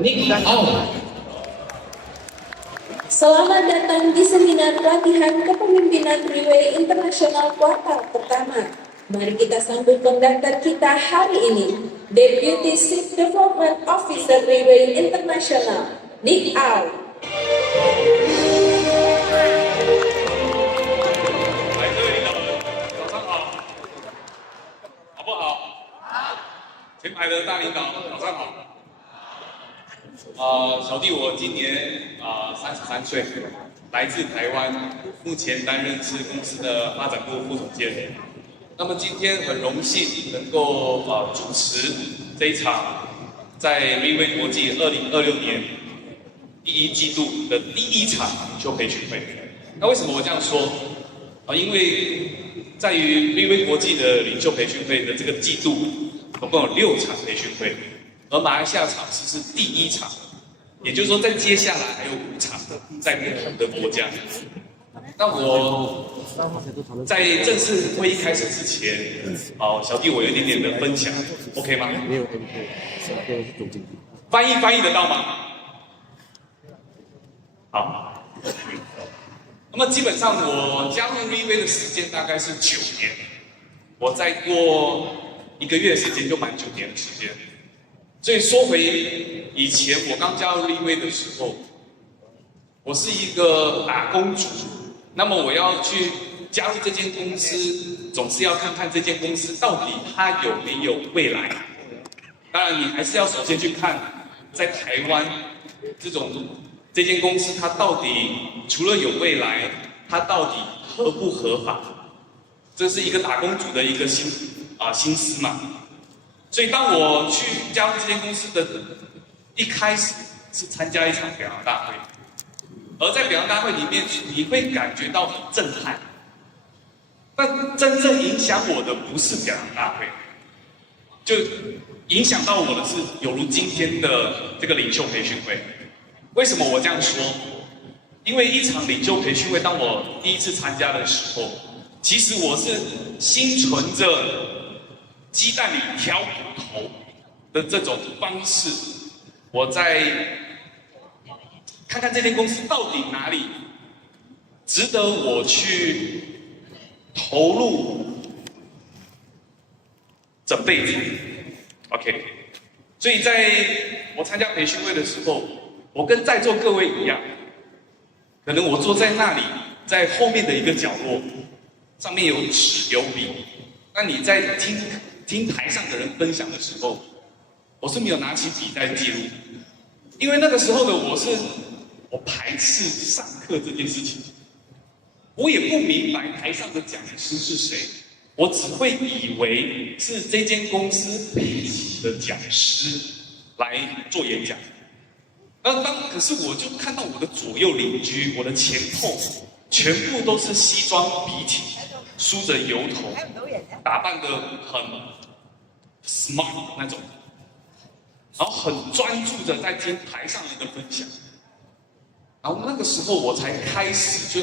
Nick Au. Selamat datang di seminar pelatihan kepemimpinan Riway Internasional kuartal pertama. Mari kita sambut konduktor kita hari ini, Deputy Chief Development Officer Riway Internasional, Nick Au. 来，各位领导人，早上好，好不好？好。前排的大领导，早上好。小弟我今年33岁，来自台湾，目前担任是公司的发展部副总监。那么今天很荣幸能够主持这一场在 Riway 国际2026年第一季度的第一场领袖培训会。那为什么我这样说？因为在于 Riway 国际的领袖培训会的这个季度，总共有6场培训会，而马来西亚场次是第1场，也就是说在接下来还有5场在不同的国家。那我在正式会议开始之前，小弟我有一点点的分享 ，OK 吗？没有，翻译得到吗？好。那么基本上我加入 Riway 的时间大概是9年，我再过1个月的时间就满9年的时间。所以说回以前我刚加入 Riway 的时候，我是一个打工族。那么我要去加入这间公司，总是要看看这间公司到底它有没有未来。当然，你还是要首先去看在台湾这间公司它到底除了有未来，它到底合不合法？这是一个打工族的一个心思嘛。所以当我去加入这间公司的一开始是参加一场表扬大会。而在表扬大会里面，你会感觉到很震撼。但真正影响我的不是表扬大会，就影响到我的是有如今天的这个领袖培训会。为什么我这样说？因为一场领袖培训会，当我第一次参加的时候，其实我是心存着鸡蛋里挑骨头的这种方式，我在看看这间公司到底哪里值得我去投入这辈子 ，OK。所以在我参加培训会的时候，我跟在座各位一样，可能我坐在那里，在后面的一个角落，上面有纸有笔。那你在听台上的人分享的时候，我是没有拿起笔在记录，因为那个时候的我排斥上课这件事情，我也不明白台上的讲师是谁，我只会以为是这间公司聘请的讲师来做演讲。可是我就看到我的左右邻居，我的前后全部都是西装笔挺，梳着油头，打扮得很 smart 那种，然后很专注的在听台上人的分享。然后那个时候我才开始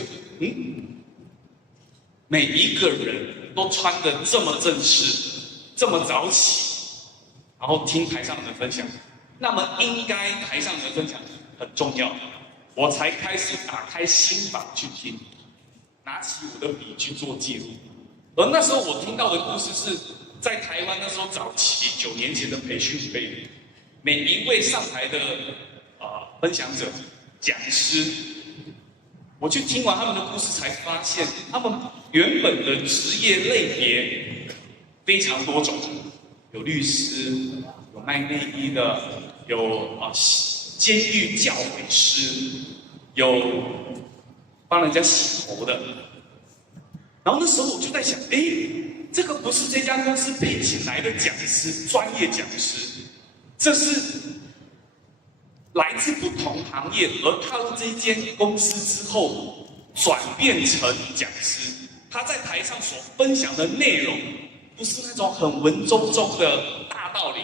每一个人都穿得这么正式，这么早起，然后听台上人的分享，那么应该台上人的分享很重要，我才开始打开心房去听，拿起我的笔去做记录。而那时候我听到的故事是在台湾那时候早期9年前的培训会，每一位上台的分享者。讲师，我去听完他们的故事，才发现他们原本的职业类别非常多种，有律师，有卖内衣的，有监狱教诲师，有帮人家洗头的。然后那时候我就在想，这个不是这家公司聘请来的讲师，专业讲师，这是来自不同行业而踏入这间公司之后，转变成讲师。他在台上所分享的内容，不是那种很文绉绉的大道理，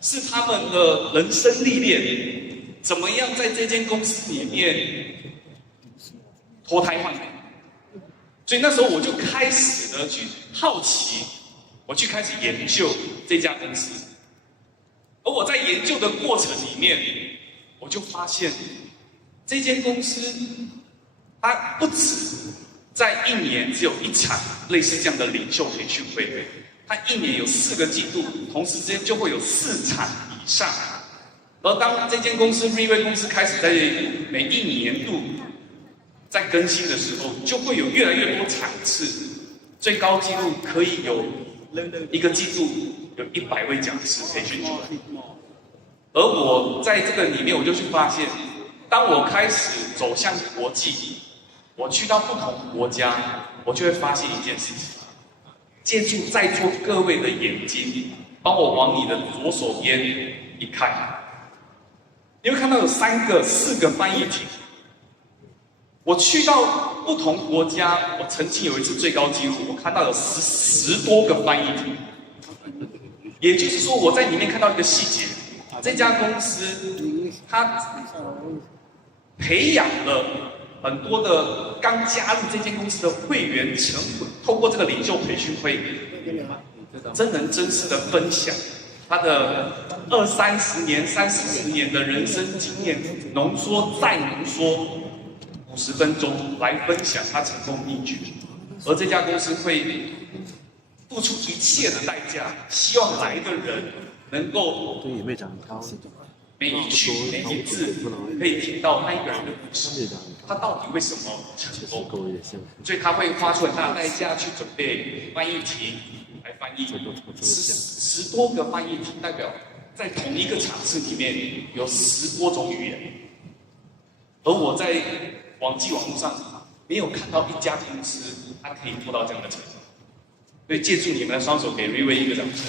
是他们的人生历练，怎么样在这间公司里面脱胎换骨。所以那时候我就开始了去好奇，我去开始研究这家公司。而我在研究的过程里面，我就发现这间公司它不止在一年只有一场类似这样的领袖培训会，它一年有4个季度，同时之间就会有4场以上。而当这间公司 Riway 公司开始在每一年度在更新的时候，就会有越来越多场次，最高纪录可以有一个季度有100位讲师培训出来。而我在这个里面，我就去发现，当我开始走向国际，我去到不同国家，我就会发现一件事情：借助在座各位的眼睛，帮我往你的左手边一看，你会看到有3个、4个翻译亭。我去到不同国家，我曾经有一次最高纪录，我看到有10多个翻译亭。也就是说，我在里面看到一个细节，这家公司它培养了很多的刚加入这间公司的会员，透过这个领袖培训会，真人真事的分享他的20-30年、30-40年的人生经验，浓缩再浓缩50分钟来分享他成功秘诀。而这家公司会付出一切的代价，希望来的人能够每一句每一字可以听到那一个人的故事，他到底为什么成功？所以他会花出很大的代价去准备翻译题来翻译10多个翻译题，代表在同一个场次里面有10多种语言。而我在网络上没有看到一家公司它可以做到这样的成绩。所以借助你们的双手，给 Riway 一个掌声。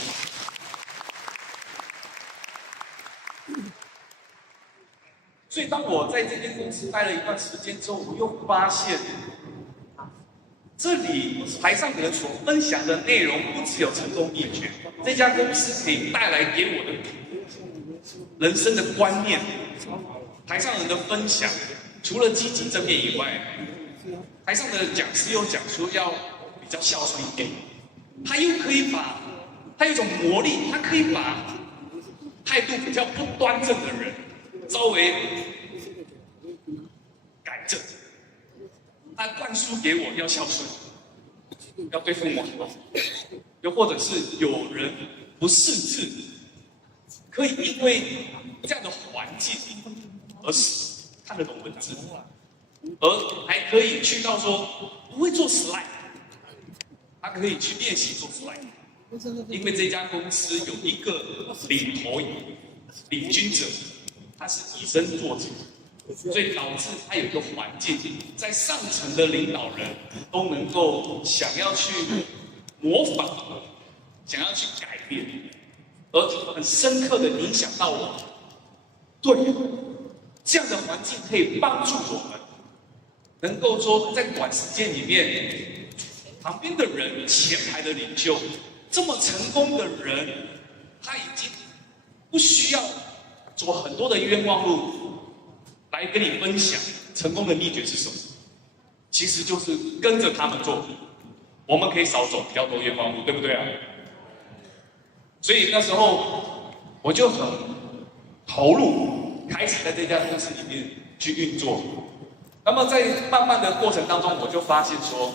所以当我在这间公司待了一段时间之后，我又发现，这里台上的人所分享的内容不只有成功秘诀，这家公司可以带来给我的人生的观念。台上人的分享，除了积极正面以外，台上的讲师又讲说要比较孝顺一点。他又可以把，他有一种魔力，他可以把态度比较不端正的人稍微改正。他灌输给我要孝顺，要对父母好，又或者是有人不识字，可以因为这样的环境而看得懂文字，而还可以去到说不会做 slide。他可以去练习做出来，因为这家公司有一个领军者，他是以身作则，所以导致他有一个环境，在上层的领导人都能够想要去模仿，想要去改变，而很深刻的影响到我。对，这样的环境可以帮助我们，能够说在短时间里面。旁边的人，前排的领袖，这么成功的人，他已经不需要走很多的冤枉路来跟你分享成功的秘诀是什么。其实就是跟着他们做，我们可以少走比较多冤枉路，对不对啊？所以那时候我就很投入，开始在这家公司里面去运作。那么在慢慢的过程当中，我就发现说。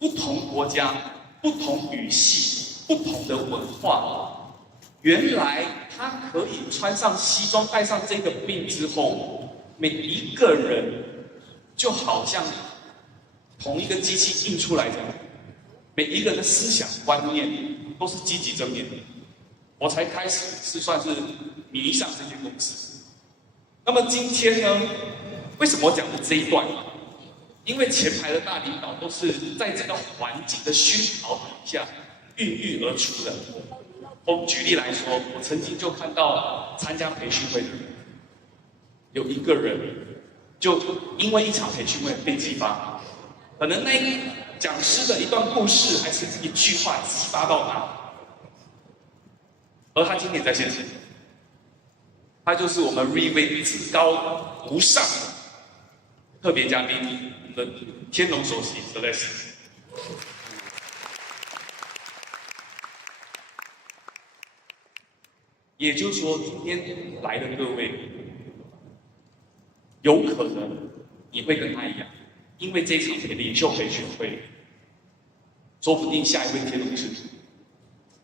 不同国家、不同语系、不同的文化，原来他可以穿上西装、戴上这个病之后，每一个人就好像同一个机器印出来的，每一个人的思想观念都是积极正面的。我才开始是算是迷上这间公司。那么今天呢，为什么我讲的这一段？因为前排的大领导都是在这个环境的熏陶底下孕育而出的。我举例来说，我曾经就看到参加培训会的人，有一个人就因为一场培训会被激发，可能那一讲师的一段故事还是一句话激发到他，而他今天在现场，他就是我们 Riway 至高无上的特别嘉宾。天龙首席 Celeste，也就是说，今天来的各位，有可能你会跟他一样，因为这场领袖培训会，说不定下一位天龙是，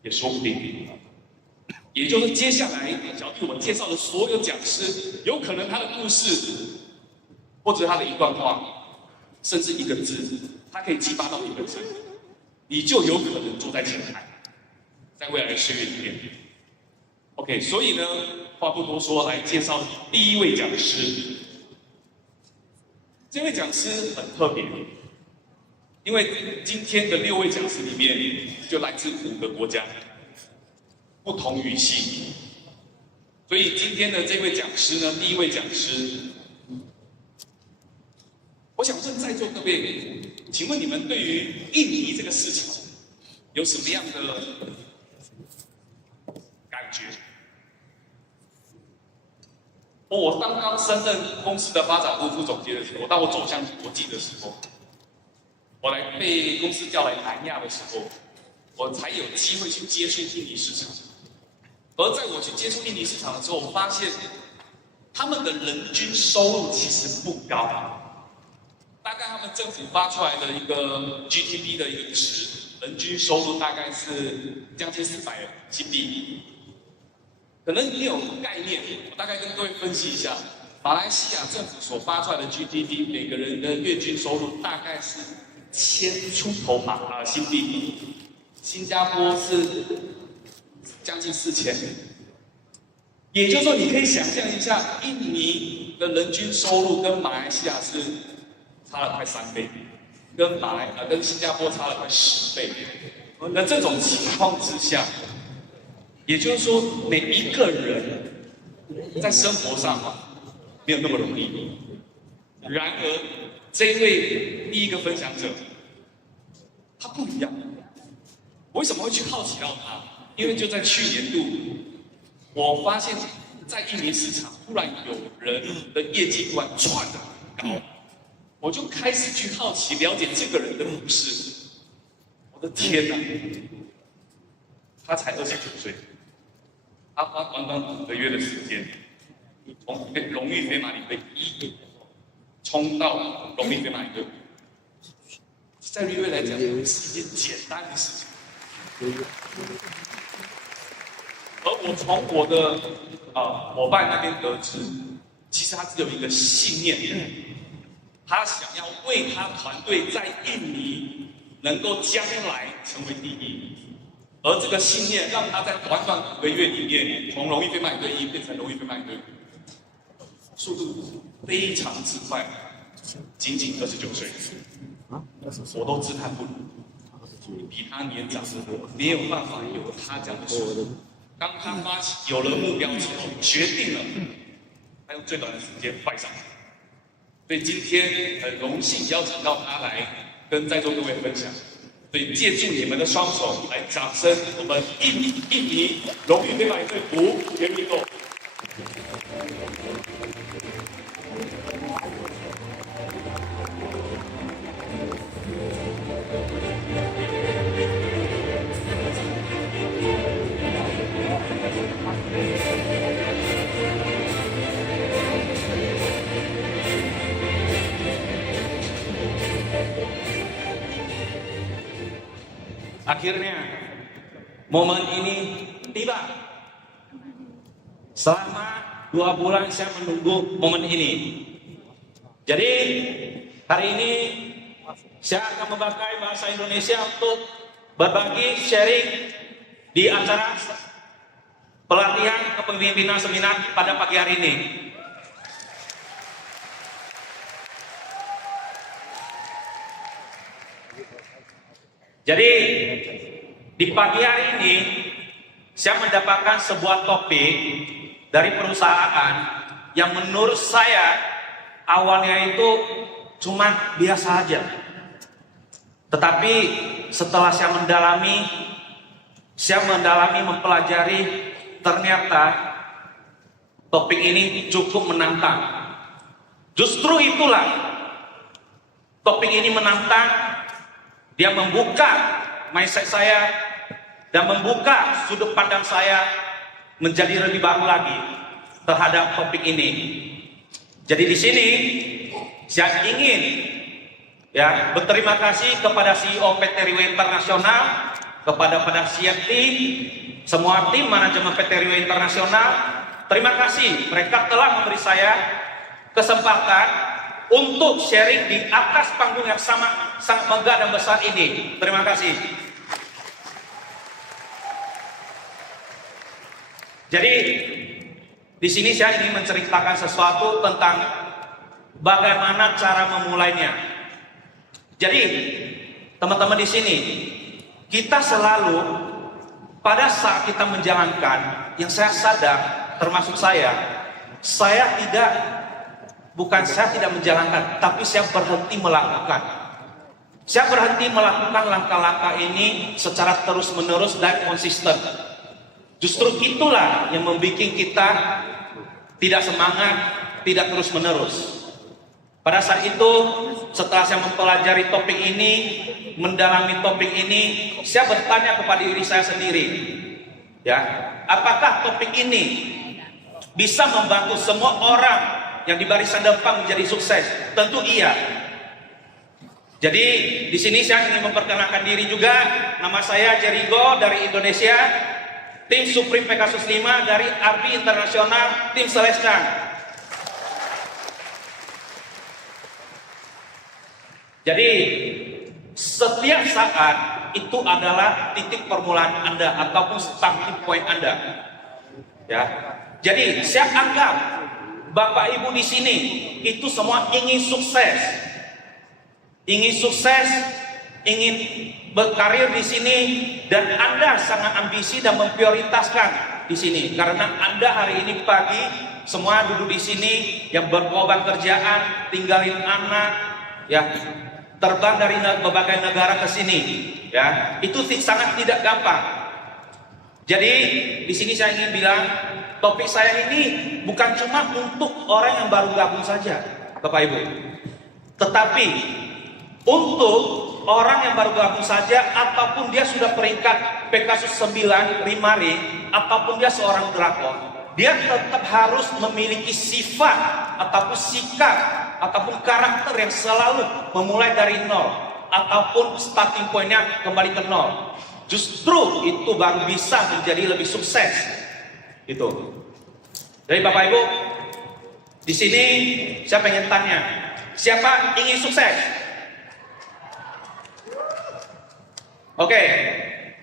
也说不定。也就是接下来小弟我介绍的所有讲师，有可能他的故事，或者他的一段话，甚至一个字，他可以激发到你本身，你就有可能坐在前台，在未来的岁月里面。OK， 所以呢，话不多说，来介绍第一位讲师。这位讲师很特别，因为今天的6位讲师里面，就来自5个国家。不同语系，所以今天的这位讲师呢，第一位讲师，我想问在座各位，请问你们对于印尼这个市场有什么样的感觉？我刚刚升任公司的发展部副总监的时候，当我走向国际的时候，我来被公司叫来南亚的时候，我才有机会去接触印尼市场。而在我去接触印尼市场的时候，我发现他们的人均收入其实不高，大概他们政府发出来的一个 GDP 的一个值，人均收入大概是将近400新币。可能你有概念，我大概跟各位分析一下，马来西亚政府所发出来的 GDP， 每个人的月均收入大概是1000出头新币，新加坡是将近4000，也就是说，你可以想象一下，印尼的人均收入跟马来西亚是差了快3倍，跟新加坡差了快10倍。那这种情况之下，也就是说，每一个人在生活上没有那么容易。然而，这一位第一个分享者，他不一样。我为什么会去好奇到他？因为就在去年度，我发现，在印尼市场突然有人的业绩突然窜得很高，我就开始去好奇了解这个人的故事。我的天哪，他才29岁，他花短短5个月的时间，从荣誉飞马领队1冲到荣誉飞马领队5，在瑞瑞来讲，是一件简单的事情。而我从我的伙伴那边得知，其实他只有一个信念，他想要为他团队在印尼能够将来成为第一。而这个信念让他在短短5个月里面，从荣誉飞马领队1变成荣誉飞马领队5，速度非常之快，仅仅29岁，我都自叹不如。比他年长的没有办法有他这样的速度。当他发起有了目标之后，决定了，他用最短的时间快上。所以今天很荣幸邀请到他来跟在座各位分享。所以借助你们的双手来掌声，我们印尼荣誉飞马领队5全力够。Akhirnya momen ini tiba. Selama 2 bulan saya menunggu momen ini. Jadi hari ini saya akan memakai bahasa Indonesia untuk berbagi sharing di acara pelatihan kepemimpinan seminar pada pagi hari ini. Jadi di pagi hari ini saya mendapatkan sebuah topik dari perusahaan yang menurut saya awalnya itu cuma biasa aja. Tetapi setelah saya mempelajari, ternyata topik ini cukup menantang. Justru itulah topik ini menantang. Dia membuka mindset saya dan membuka sudut pandang saya menjadi lebih baru lagi terhadap topik ini. Jadi di sini saya ingin berterima kasih kepada CEO PT Riway Internasional, kepada penasihat tim, semua tim manajemen PT Riway Internasional. Terima kasih, mereka telah memberi saya kesempatan untuk sharing di atas panggung yang sangat megah dan besar ini. Terima kasih. Jadi di sini saya ingin menceritakan sesuatu tentang bagaimana cara memulainya. Jadi teman-teman di sini, kita selalu pada saat kita menjalankan, yang saya sadar, termasuk saya tidak menjalankan, tapi saya berhenti melakukan. Saya berhenti melakukan langkah-langkah ini secara terus-menerus dan konsisten. Justru itulah yang membuat kita tidak semangat, tidak terus-menerus. Pada saat itu, setelah saya mempelajari topik ini, mendalami topik ini, saya bertanya kepada diri saya sendiri, apakah topik ini bisa membantu semua orang yang di barisan depan menjadi sukses? Tentu iya. Jadi di sini saya ingin memperkenalkan diri juga. Nama saya Jerigo dari Indonesia, tim Supreme Pegasus 5 dari Arbi Internasional, tim Celestan. Jadi setiap saat itu adalah titik permulaan Anda ataupun starting point Anda. Jadi saya anggap Bapak Ibu di sini itu semua ingin sukses, ingin berkarir di sini, dan Anda sangat ambisi dan memprioritaskan di sini karena Anda hari ini pagi semua duduk di sini yang berkorban kerjaan, tinggalin anak, terbang dari berbagai negara ke sini, itu sangat tidak gampang. Jadi di sini saya ingin bilang, topik saya ini bukan cuma untuk orang yang baru gabung saja, Bapak Ibu, tetapi untuk orang yang baru gabung saja, ataupun dia sudah peringkat Pegasus 9 primary, ataupun dia seorang drakor, dia tetap harus memiliki sifat ataupun sikap ataupun karakter yang selalu memulai dari nol, ataupun starting pointnya kembali ke nol. Justru itu baru bisa menjadi lebih sukses. Itu. Jadi Bapak Ibu, di sini saya pengen tanya, siapa ingin sukses? Oke,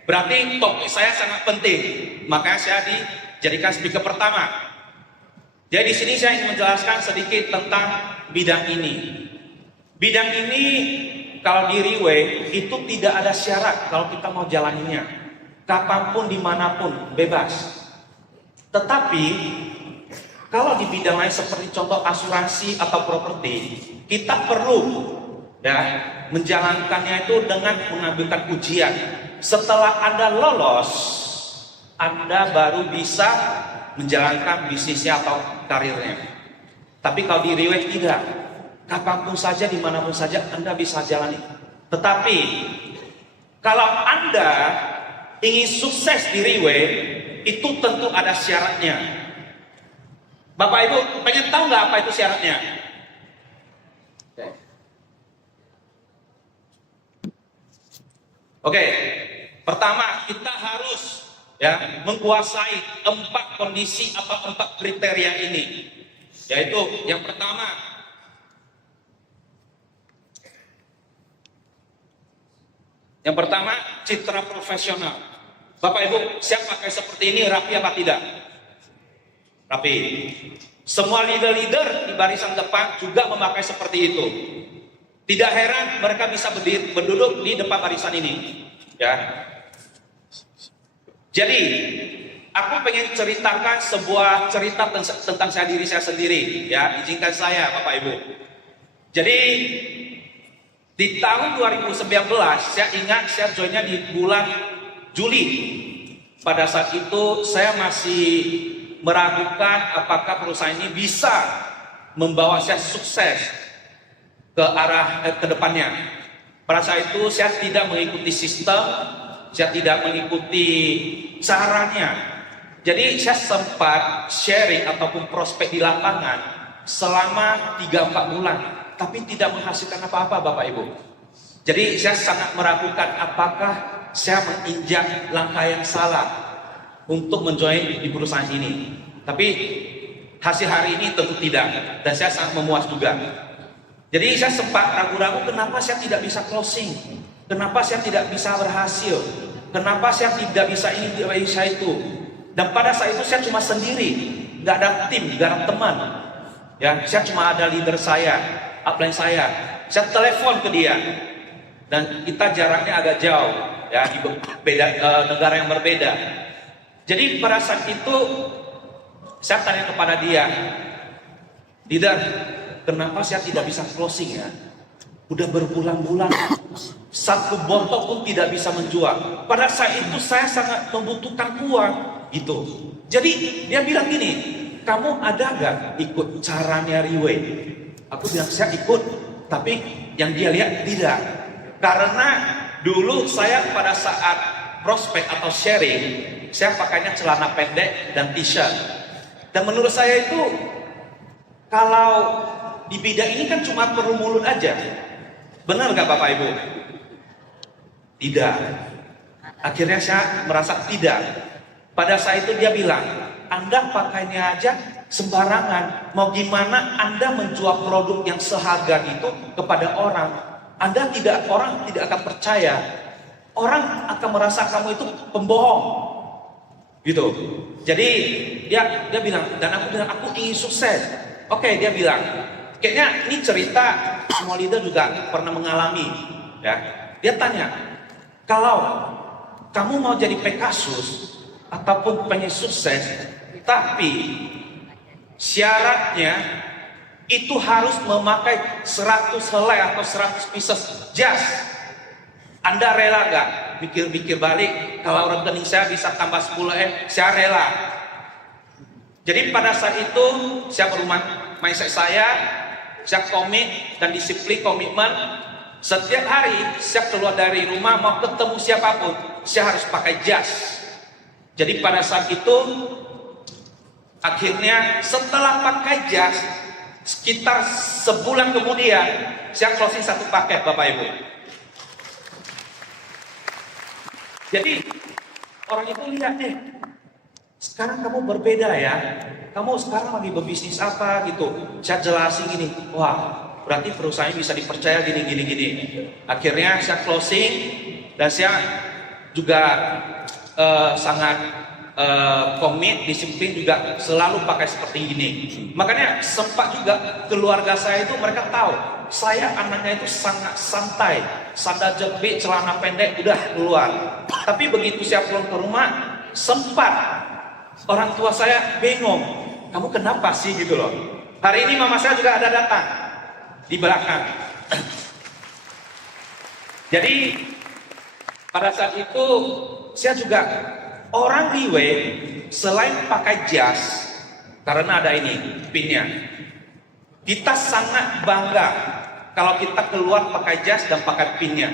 berarti topik saya sangat penting, makanya saya dijadikan speaker pertama. Jadi di sini saya ingin menjelaskan sedikit tentang bidang ini. Bidang ini kalau di Riway itu tidak ada syarat kalau kita mau jalaninya, kapanpun dimanapun bebas. Tetapi kalau di bidang lain seperti contoh asuransi atau properti, kita perlu menjalankannya itu dengan mengambilkan ujian. Setelah Anda lolos, Anda baru bisa menjalankan bisnisnya atau karirnya. Tapi kalau di Riway tidak, kapanpun saja, dimanapun saja Anda bisa jalani. Tetapi kalau Anda ingin sukses di Riway, itu tentu ada syaratnya. Bapak Ibu pengen tahu nggak apa itu syaratnya? Oke, pertama kita harus menguasai 4 kondisi atau 4 kriteria ini. Yaitu yang pertama, citra profesional. Bapak Ibu, siap pakai seperti ini rapi apa tidak? Rapi. Semua leader-leader di barisan depan juga memakai seperti itu. Tidak heran mereka bisa berduduk di depan barisan ini. Jadi, aku pengen ceritakan sebuah cerita tentang diri saya sendiri. Izinkan saya, Bapak Ibu. Jadi, di tahun 2019, saya ingat saya joinnya di bulan Juli. Pada saat itu, saya masih meragukan apakah perusahaan ini bisa membawa saya sukses ke arah ke depannya. Pada saat itu, saya tidak mengikuti sistem, saya tidak mengikuti caranya Jadi saya sempat sharing ataupun prospek di lapangan selama 3-4 bulan, tapi tidak menghasilkan apa-apa Bapak Ibu. Jadi saya sangat meragukan apakah saya menginjak langkah yang salah untuk menjoin di perusahaan ini. Tapi hasil hari ini tentu tidak, dan saya sangat memuas juga. Jadi saya sempat ragu-ragu kenapa saya tidak bisa closing, kenapa saya tidak bisa berhasil, kenapa saya tidak bisa ini, tidak bisa itu. Dan pada saat itu saya cuma sendiri, nggak ada tim, nggak ada teman. Ya, saya cuma ada leader saya, upline saya. Saya telepon ke dia, dan kita jaraknya agak jauh, ya di negara yang berbeda. Jadi pada saat itu saya tanya kepada dia, leader, kenapa saya tidak bisa closing ya? Udah berbulan-bulan, satu botol pun tidak bisa menjual. Pada saat itu saya sangat membutuhkan uang, gitu. Jadi dia bilang gini, kamu ada gak ikut caranya Riway? Aku bilang saya ikut, tapi yang dia lihat tidak. Karena dulu saya pada saat prospek atau sharing, saya pakainya celana pendek dan t-shirt. Dan menurut saya itu, kalau di bidang ini kan cuma perlu mulut aja. Benar gak Bapak Ibu? Tidak. Akhirnya saya merasa tidak. Pada saat itu dia bilang, Anda pakainya aja sembarangan. Mau gimana Anda menjual produk yang seharga itu kepada orang? Orang tidak akan percaya. Orang akan merasa kamu itu pembohong. Gitu. Jadi dia bilang, dan aku bilang aku ingin sukses. Oke, dia bilang, kayaknya ini cerita semua leader juga pernah mengalami. Ya, dia tanya, kalau kamu mau jadi Pegasus ataupun pengen sukses, tapi syaratnya itu harus memakai 100 helai atau 100 pieces jas. Anda rela gak? Pikir-pikir balik, kalau rekening saya bisa tambah 10M, saya rela. Jadi pada saat itu saya berumah mindset saya komit dan disiplin komitmen. Setiap hari saya keluar dari rumah mau ketemu siapapun, saya harus pakai jas. Jadi pada saat itu akhirnya setelah pakai jas sekitar sebulan kemudian saya closing satu paket Bapak Ibu. Jadi orang itu lihat nih, sekarang kamu berbeda ya, kamu sekarang lagi berbisnis apa gitu. Saya jelasin gini, wah berarti perusahaan bisa dipercaya gini. Akhirnya saya closing dan saya juga sangat komit, disiplin juga selalu pakai seperti ini. Makanya sempat juga keluarga saya itu mereka tahu saya anaknya itu sangat santai, sandal jepit, celana pendek udah keluar. Tapi begitu saya pulang ke rumah sempat orang tua saya bingung, kamu kenapa sih gitu loh. Hari ini mama saya juga ada datang di belakang. Jadi pada saat itu saya juga orang Riway selain pakai jas, karena ada ini pinnya, kita sangat bangga kalau kita keluar pakai jas dan pakai pinnya.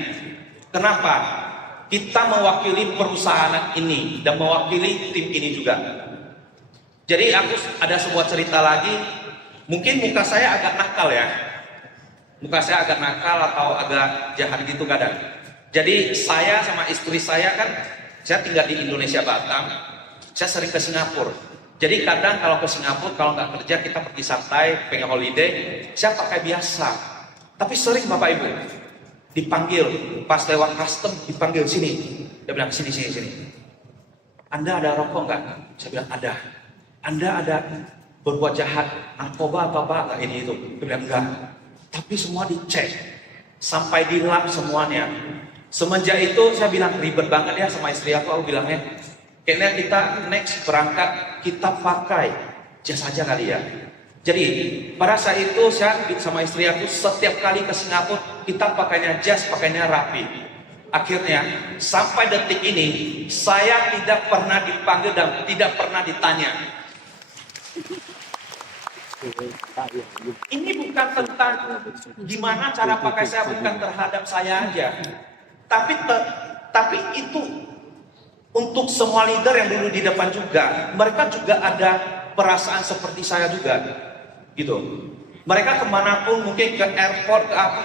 Kenapa? Kita mewakili perusahaan ini dan mewakili tim ini juga. Jadi aku ada sebuah cerita lagi. Mungkin muka saya agak nakal ya, muka saya agak nakal atau agak jahat gitu kadang. Jadi saya sama istri saya kan, saya tinggal di Indonesia Batam, saya sering ke Singapura. Jadi kadang kalau ke Singapura, kalau nggak kerja kita pergi santai, pengen holiday, saya pakai biasa. Tapi sering Bapak Ibu dipanggil, pas lewat custom dipanggil sini. Dia bilang sini. Anda ada rokok nggak? Saya bilang ada. Anda ada berbuat jahat, narkoba apa nggak ini itu? Dia bilang enggak. Tapi semua dicek, sampai di lab semuanya. Semenjak itu saya bilang ribet banget ya sama istri aku bilangnya, kayaknya kita next berangkat kita pakai jas aja kali ya. Jadi pada saat itu saya sama istri aku setiap kali ke Singapura kita pakainya jas, pakainya rapi. Akhirnya sampai detik ini saya tidak pernah dipanggil dan tidak pernah ditanya. Ini bukan tentang gimana cara pakai saya, bukan terhadap saya aja. Tapi itu Untuk semua leader yang dulu di depan juga, mereka juga ada perasaan seperti saya juga, gitu. Mereka kemanapun, mungkin ke airport, ke apa,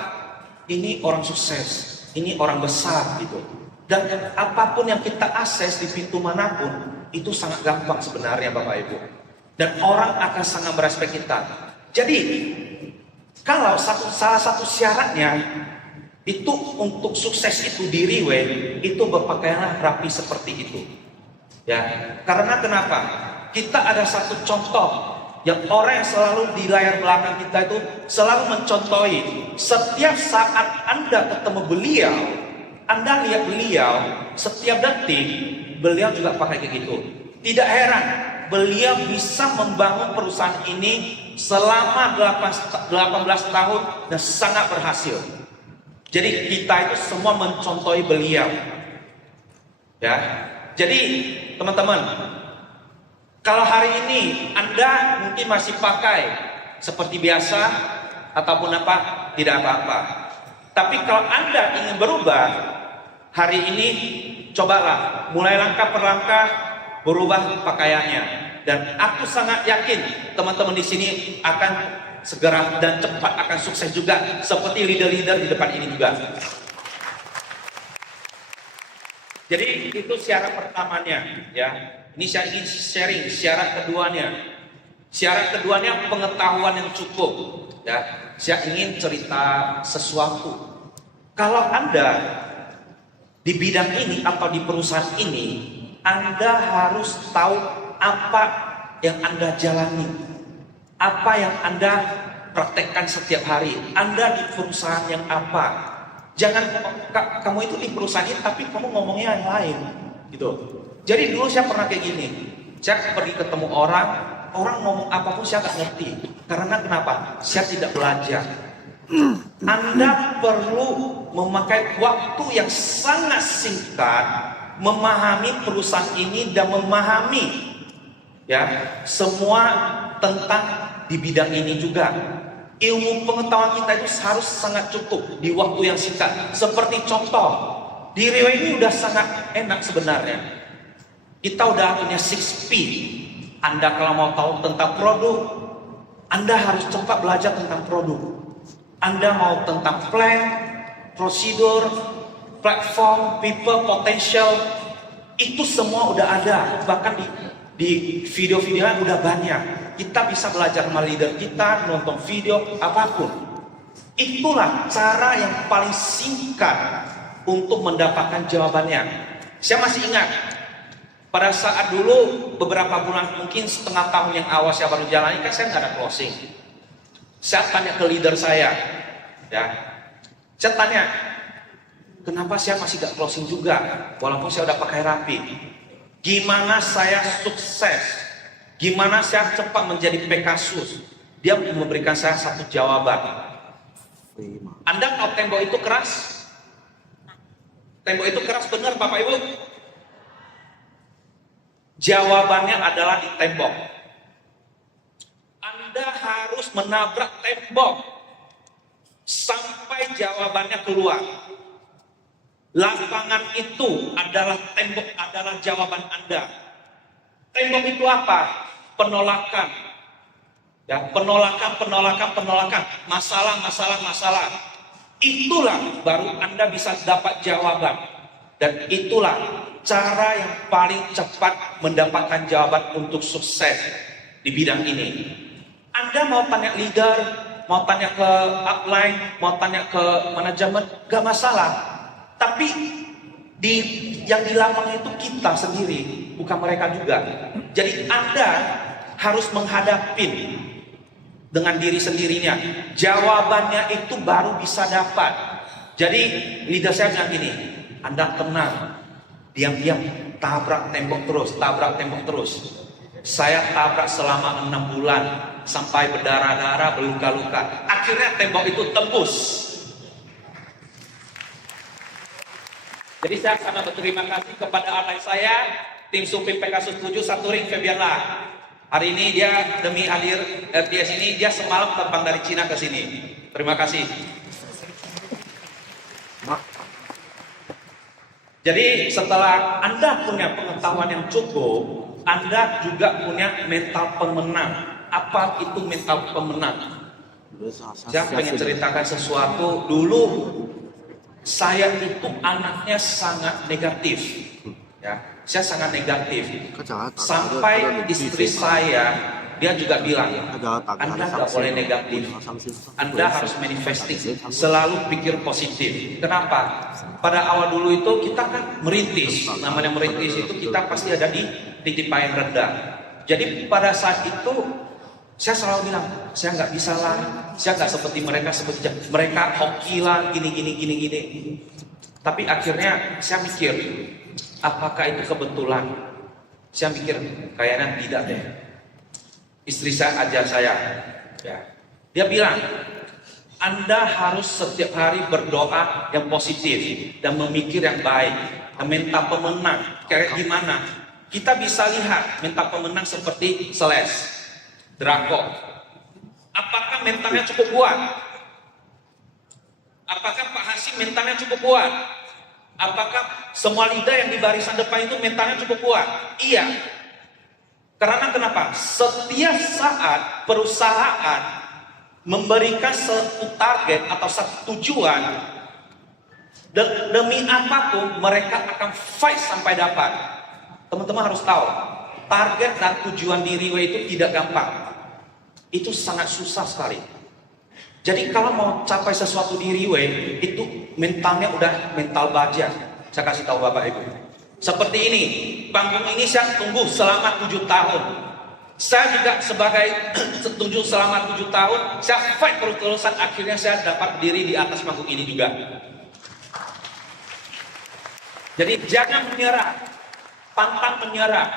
ini orang sukses, ini orang besar, gitu. Dan apapun yang kita akses di pintu manapun, itu sangat gampang sebenarnya Bapak Ibu. Dan orang akan sangat merespek kita. Jadi, kalau salah satu syaratnya, itu untuk sukses itu di Riwe, itu berpakaianlah rapi seperti itu. Ya, karena kenapa? Kita ada satu contoh yang orang yang selalu di layar belakang kita itu selalu mencontohi. Setiap saat Anda ketemu beliau, Anda lihat beliau, setiap detik beliau juga pakai kayak gitu. Tidak heran, beliau bisa membangun perusahaan ini selama 18 tahun dan sangat berhasil. Jadi kita itu semua mencontohi beliau. Ya. Jadi teman-teman, kalau hari ini Anda mungkin masih pakai seperti biasa ataupun apa, tidak apa-apa. Tapi kalau Anda ingin berubah, hari ini cobalah mulai langkah per langkah berubah pakaiannya. Dan aku sangat yakin teman-teman di sini akan segera dan cepat akan sukses juga seperti leader-leader di depan ini juga. Jadi itu syarat pertamanya, ya. Ini saya ingin sharing syarat keduanya. Syarat keduanya pengetahuan yang cukup, ya. Saya ingin cerita sesuatu. Kalau Anda di bidang ini atau di perusahaan ini, Anda harus tahu apa yang Anda jalani, apa yang Anda praktekkan setiap hari. Anda di perusahaan yang apa? Jangan kamu itu di perusahaan ini tapi kamu ngomongnya yang lain, gitu. Jadi dulu saya pernah kayak gini. Saya pergi ketemu orang ngomong apapun saya nggak ngerti. Karena kenapa? Saya tidak belajar. Anda perlu memakai waktu yang sangat singkat memahami perusahaan ini dan memahami ya semua tentang di bidang ini juga. Ilmu pengetahuan kita itu harus sangat cukup di waktu yang singkat. Seperti contoh, di Riwe ini udah sangat enak sebenarnya. Kita udah punya 6P. Anda kalau mau tahu tentang produk, Anda harus cepat belajar tentang produk. Anda mau tentang plan, prosedur, platform, people, potential, itu semua udah ada. Bahkan di video-videonya udah banyak. Kita bisa belajar sama leader kita, nonton video, apapun. Itulah cara yang paling singkat untuk mendapatkan jawabannya. Saya masih ingat, pada saat dulu beberapa bulan, mungkin setengah tahun yang awal saya baru jalani, kan saya nggak ada closing. Saya tanya ke leader saya, ya, saya tanya, kenapa saya masih gak closing juga, walaupun saya udah pakai rapi? Gimana saya sukses? Gimana saya cepat menjadi Pegasus? Dia memberikan saya satu jawaban. Anda tahu tembok itu keras? Tembok itu keras benar Bapak Ibu? Jawabannya adalah di tembok. Anda harus menabrak tembok sampai jawabannya keluar. Lapangan itu adalah tembok, adalah jawaban Anda. Tembok itu apa? Penolakan. Ya, penolakan. Masalah. Itulah baru Anda bisa dapat jawaban. Dan itulah cara yang paling cepat mendapatkan jawaban untuk sukses di bidang ini. Anda mau tanya leader, mau tanya ke upline, mau tanya ke manajemen, gak masalah. Tapi yang di lapangan itu kita sendiri, bukan mereka juga. Jadi Anda harus menghadapi dengan diri sendirinya. Jawabannya itu baru bisa dapat. Jadi leader saya bilang gini, Anda tenang, diam-diam, tabrak tembok terus. Saya tabrak selama 6 bulan sampai berdarah-darah, berluka-luka. Akhirnya tembok itu tembus. Jadi saya sangat berterima kasih kepada anak saya, tim Supim Pegasus 7, Saturing Febianlah. Hari ini dia demi hadir RTS ini, dia semalam terbang dari Cina ke sini. Terima kasih. Jadi setelah Anda punya pengetahuan yang cukup, Anda juga punya mental pemenang. Apa itu mental pemenang? Saya pengen ceritakan sesuatu. Dulu saya itu anaknya sangat negatif, ya. Saya sangat negatif. Sampai istri saya, dia juga bilang, Anda nggak boleh negatif. Anda harus manifesting, selalu pikir positif. Kenapa? Pada awal dulu itu kita kan merintis. Namanya merintis itu kita pasti ada di titik paling rendah. Jadi pada saat itu saya selalu bilang, saya nggak bisa lah, saya nggak seperti mereka hoki lah, gini. Tapi akhirnya saya mikir, apakah itu kebetulan? Saya mikir, kayaknya tidak deh. Istri saya ajar saya, ya. Dia bilang, Anda harus setiap hari berdoa yang positif dan memikir yang baik, dan mental pemenang. Kayak gimana? Kita bisa lihat mental pemenang seperti Celeste, Draco. Apakah mentalnya cukup kuat? Apakah Pak Hasim mentalnya cukup kuat? Apakah semua leader yang di barisan depan itu mentalnya cukup kuat? Iya. Karena kenapa? Setiap saat perusahaan memberikan satu target atau satu tujuan, demi apapun mereka akan fight sampai dapat. Teman-teman harus tahu, target dan tujuan di Riway itu tidak gampang. Itu sangat susah sekali. Jadi kalau mau capai sesuatu di Riway, itu mentalnya udah mental baja. Saya kasih tahu Bapak Ibu. Seperti ini, panggung ini saya tunggu selama 7 tahun. Saya juga sebagai tunggu selama 7 tahun, saya fight terus-terusan, akhirnya saya dapat diri di atas panggung ini juga. Jadi jangan menyerah, pantang menyerah.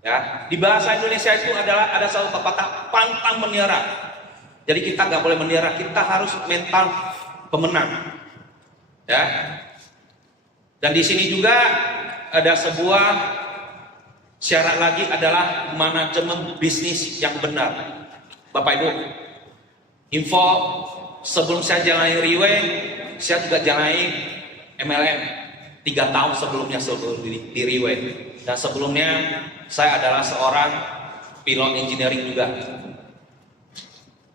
Ya, di bahasa Indonesia itu adalah ada satu pepatah, pantang menyerah. Jadi kita nggak boleh menyerah, kita harus mental pemenang. Ya. Dan di sini juga ada sebuah syarat lagi adalah manajemen bisnis yang benar. Bapak Ibu, info sebelum saya jalani Riway, saya juga jalani MLM 3 tahun sebelumnya sebelum di Riway. Dan sebelumnya saya adalah seorang pilot engineering juga.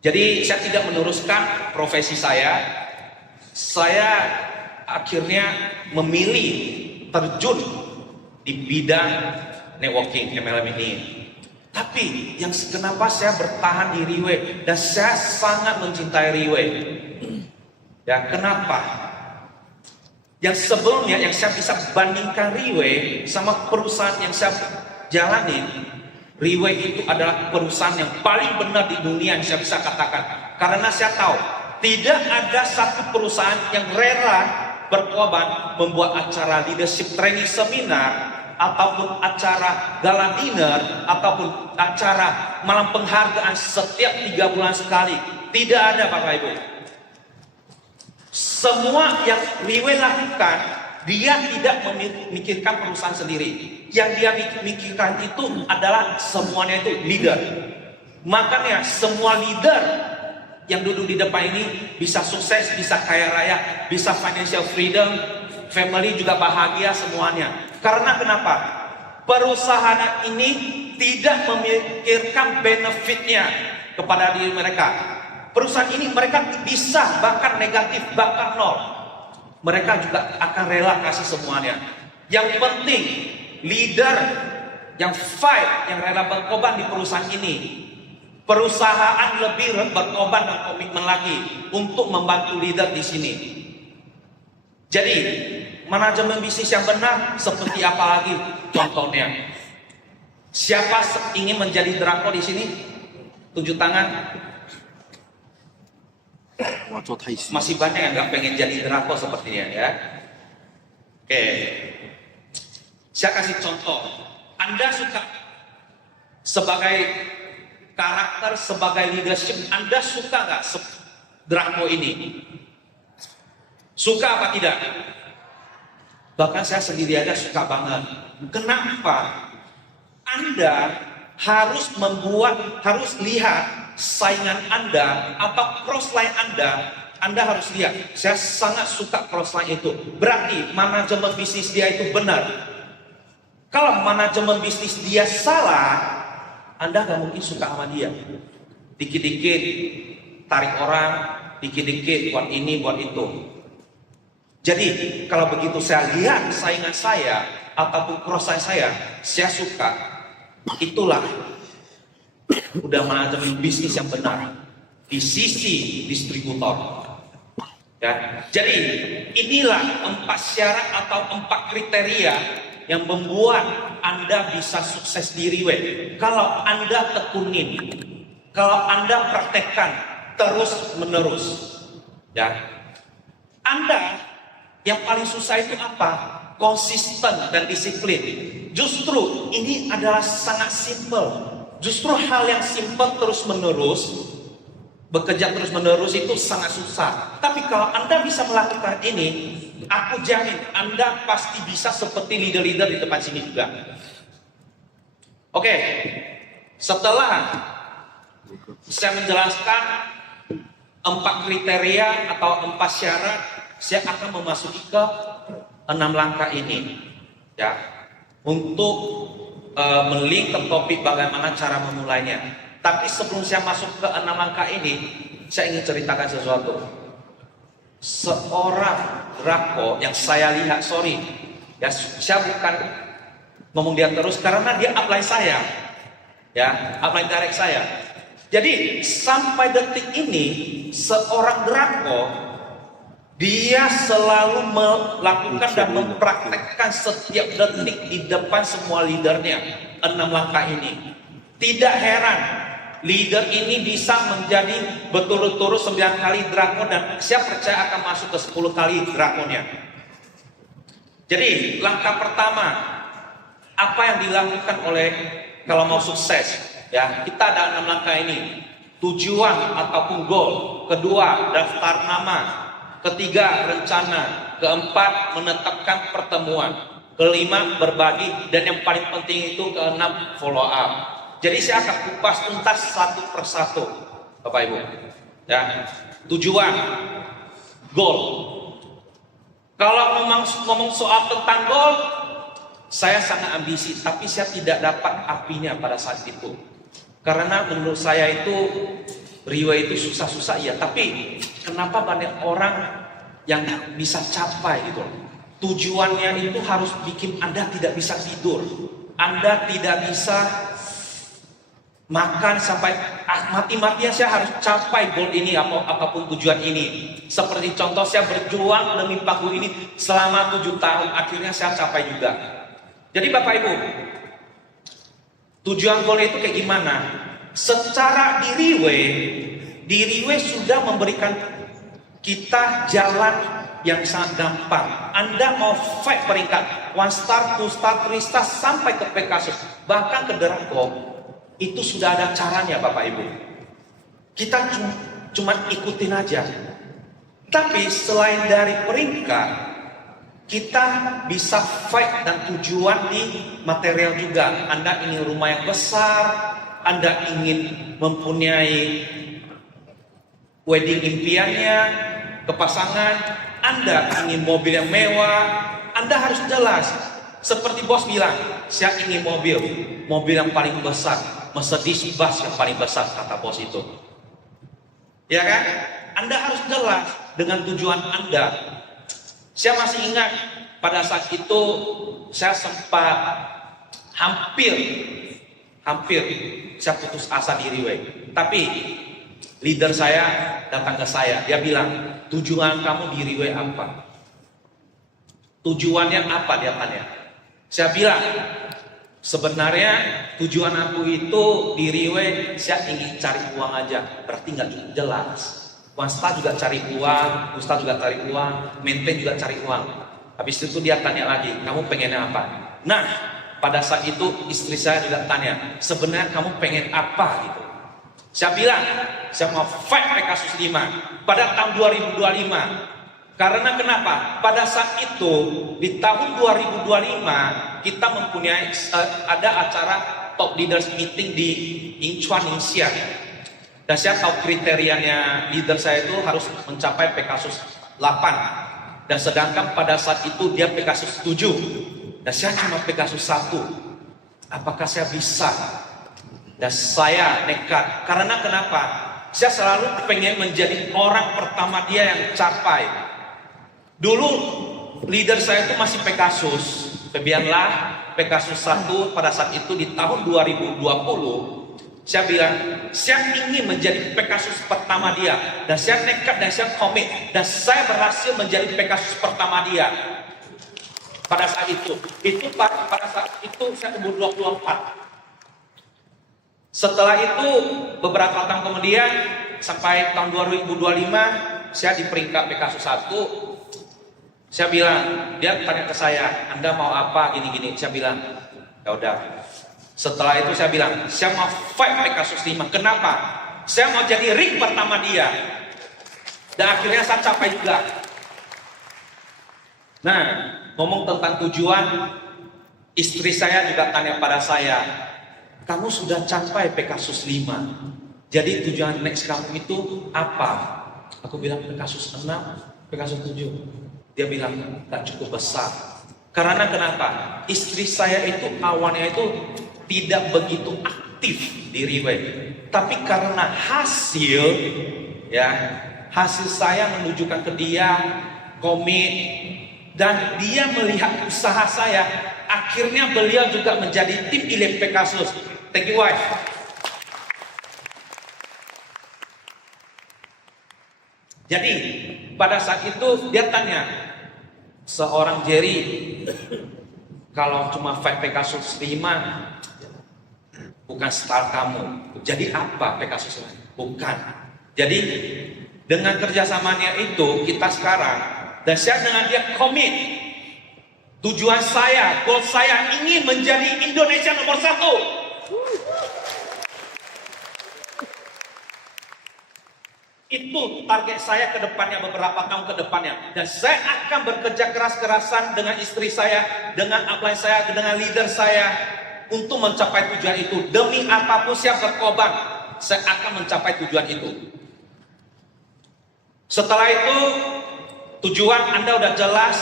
Jadi saya tidak meneruskan profesi saya. Saya akhirnya memilih terjun di bidang networking MLM ini. Tapi yang kenapa saya bertahan di Riway dan saya sangat mencintai Riway. Ya, kenapa? Yang sebelumnya yang saya bisa bandingkan Riway sama perusahaan yang saya jalani, Riway itu adalah perusahaan yang paling benar di dunia yang saya bisa katakan. Karena saya tahu tidak ada satu perusahaan yang rela berkorban membuat acara leadership training seminar ataupun acara gala dinner ataupun acara malam penghargaan setiap 3 bulan sekali. Tidak ada Bapak Ibu. Semua yang Riway lakukan, dia tidak memikirkan perusahaan sendiri. Yang dia mikirkan itu adalah semuanya itu leader. Makanya semua leader yang duduk di depan ini bisa sukses, bisa kaya raya, bisa financial freedom, family juga bahagia semuanya. Karena kenapa? Perusahaan ini tidak memikirkan benefitnya kepada diri mereka. Perusahaan ini mereka bisa bahkan negatif, bahkan nol. Mereka juga akan rela kasih semuanya. Yang penting leader yang fight, yang rela berkorban di perusahaan ini. Perusahaan lebih berkorban dan komitmen lagi untuk membantu leader di sini. Jadi manajemen bisnis yang benar seperti apa lagi contohnya? Siapa ingin menjadi Draco di sini? Tunjuk tangan. Masih banyak yang nggak pengen jadi Draco sepertinya ya. Oke, saya kasih contoh. Anda suka sebagai karakter, sebagai leadership, Anda suka nggak Draco ini? Suka apa tidak? Bahkan saya sendiri aja suka banget. Kenapa? Anda harus harus lihat saingan Anda atau crossline Anda Anda harus lihat, saya sangat suka crossline itu. Berarti manajemen bisnis dia itu benar. Kalau manajemen bisnis dia salah, Anda gak mungkin suka sama dia. Dikit-dikit tarik orang, dikit-dikit buat ini, buat itu. Jadi kalau begitu saya lihat saingan saya ataupun crossline saya suka. Itulah udah manajemen bisnis yang benar di sisi distributor. Ya, jadi inilah 4 syarat atau 4 kriteria yang membuat Anda bisa sukses di Riway. Kalau Anda tekunin, kalau Anda praktekkan terus menerus, ya. Anda yang paling susah itu apa? Konsisten dan disiplin. Justru ini adalah sangat simpel. Justru hal yang simpel terus menerus, bekerja terus menerus itu sangat susah. Tapi kalau Anda bisa melakukan ini, aku jamin Anda pasti bisa seperti leader-leader di depan sini juga. Oke, setelah saya menjelaskan 4 kriteria atau 4 syarat, saya akan memasuki ke 6 langkah ini, ya, untuk melink ke topik bagaimana cara memulainya. Tapi sebelum saya masuk ke 6 langkah ini, saya ingin ceritakan sesuatu. Seorang Rako yang saya lihat, ya, saya bukan ngomong dia terus karena dia upline saya, ya, upline direct saya. Jadi sampai detik ini seorang Rako dia selalu melakukan dan mempraktekkan setiap detik di depan semua leadernya 6 langkah ini. Tidak heran leader ini bisa menjadi berturut-turut 9 kali drakon dan saya percaya akan masuk ke 10 kali drakonnya. Jadi langkah pertama, apa yang dilakukan oleh kalau mau sukses, ya, kita ada 6 langkah ini. Tujuan ataupun goal. Kedua, daftar nama. Ketiga, rencana. Keempat, menetapkan pertemuan. Kelima, berbagi. Dan yang paling penting itu keenam, follow up. Jadi saya akan kupas tuntas satu persatu, Bapak Ibu. Ya, tujuan, goal. Kalau ngomong soal tentang goal, saya sangat ambisi, tapi saya tidak dapat apinya pada saat itu. Karena menurut saya itu Riway itu susah-susah ya, tapi kenapa banyak orang yang bisa capai gitu? Tujuannya itu harus bikin Anda tidak bisa tidur, Anda tidak bisa makan sampai mati-matian. Saya harus capai goal ini apapun tujuan ini. Seperti contoh saya berjuang demi pagu ini selama 7 tahun, akhirnya saya capai juga. Jadi Bapak Ibu, tujuan goal itu kayak gimana? Secara di Riway sudah memberikan kita jalan yang sangat gampang. Anda mau fight peringkat 1 star, 2 star, 3 star sampai ke Pegasus, bahkan ke Derako, itu sudah ada caranya Bapak Ibu. Kita cuma ikutin aja. Tapi selain dari peringkat, kita bisa fight dan tujuan di material juga. Anda ingin rumah yang besar, Anda ingin mempunyai wedding impiannya ke pasangan, Anda ingin mobil yang mewah, Anda harus jelas. Seperti bos bilang, saya ingin mobil yang paling besar, Mercedes-Benz yang paling besar, kata bos itu. Ya kan? Anda harus jelas dengan tujuan Anda. Saya masih ingat pada saat itu saya sempat hampir saya putus asa di Riway. Tapi leader saya datang ke saya, dia bilang, tujuan kamu di Riway apa? Tujuannya apa, dia tanya. Saya bilang, sebenarnya tujuan aku itu di Riway, saya ingin cari uang aja. Berarti nggak jelas. Wasta juga cari uang, Ustaz juga cari uang, maintain juga cari uang. Habis itu dia tanya lagi, kamu pengennya apa? Nah, pada saat itu istri saya juga tanya, sebenarnya kamu pengen apa gitu? Saya bilang, saya mau fight Pegasus 5 pada tahun 2025. Karena kenapa? Pada saat itu di tahun 2025 kita mempunyai ada acara top leaders meeting di Incheon, Indonesia. Dan saya tahu kriterianya leader saya itu harus mencapai Pegasus 8. Dan sedangkan pada saat itu dia Pegasus 7. Dan saya cuma Pegasus 1. Apakah saya bisa? Dan saya nekat. Karena kenapa? Saya selalu pengen menjadi orang pertama dia yang capai. Dulu leader saya itu masih Pegasus. Biarlah Pegasus 1 pada saat itu di tahun 2020. Saya bilang, saya ingin menjadi Pegasus pertama dia. Dan saya nekat dan saya komit. Dan saya berhasil menjadi Pegasus pertama dia. Pada saat itu. Pada saat itu saya umur 24. Setelah itu, beberapa tahun kemudian, sampai tahun 2025, saya di peringkat Pegasus 1. Saya bilang, dia tanya ke saya, Anda mau apa, gini-gini. Saya bilang, ya udah. Setelah itu saya bilang, saya mau fight Pegasus 5. Kenapa? Saya mau jadi ring pertama dia. Dan akhirnya saya capai juga. Nah, ngomong tentang tujuan, istri saya juga tanya pada saya, kamu sudah capai Pegasus 5. Jadi tujuan next kamu itu apa? Aku bilang Pegasus 6, Pegasus 7. Dia bilang, tak cukup besar. Karena kenapa? Istri saya itu awalnya itu tidak begitu aktif di Riway, tapi karena hasil saya menunjukkan ke dia komit dan dia melihat usaha saya, akhirnya beliau juga menjadi tim Elite Pegasus. Thank you wife. Jadi pada saat itu dia tanya, seorang Jerry kalau cuma fight Pegasus 5 bukan style kamu. Jadi apa Pegasus? Bukan. Jadi dengan kerjasamanya itu kita sekarang dan saya dengan dia komit. Tujuan saya, goal saya ingin menjadi Indonesia nomor 1. Itu target saya ke depannya, beberapa tahun ke depannya. Dan saya akan bekerja keras-kerasan dengan istri saya, dengan upline saya, dengan leader saya untuk mencapai tujuan itu. Demi apapun siap berkorban, saya akan mencapai tujuan itu. Setelah itu, tujuan Anda udah jelas.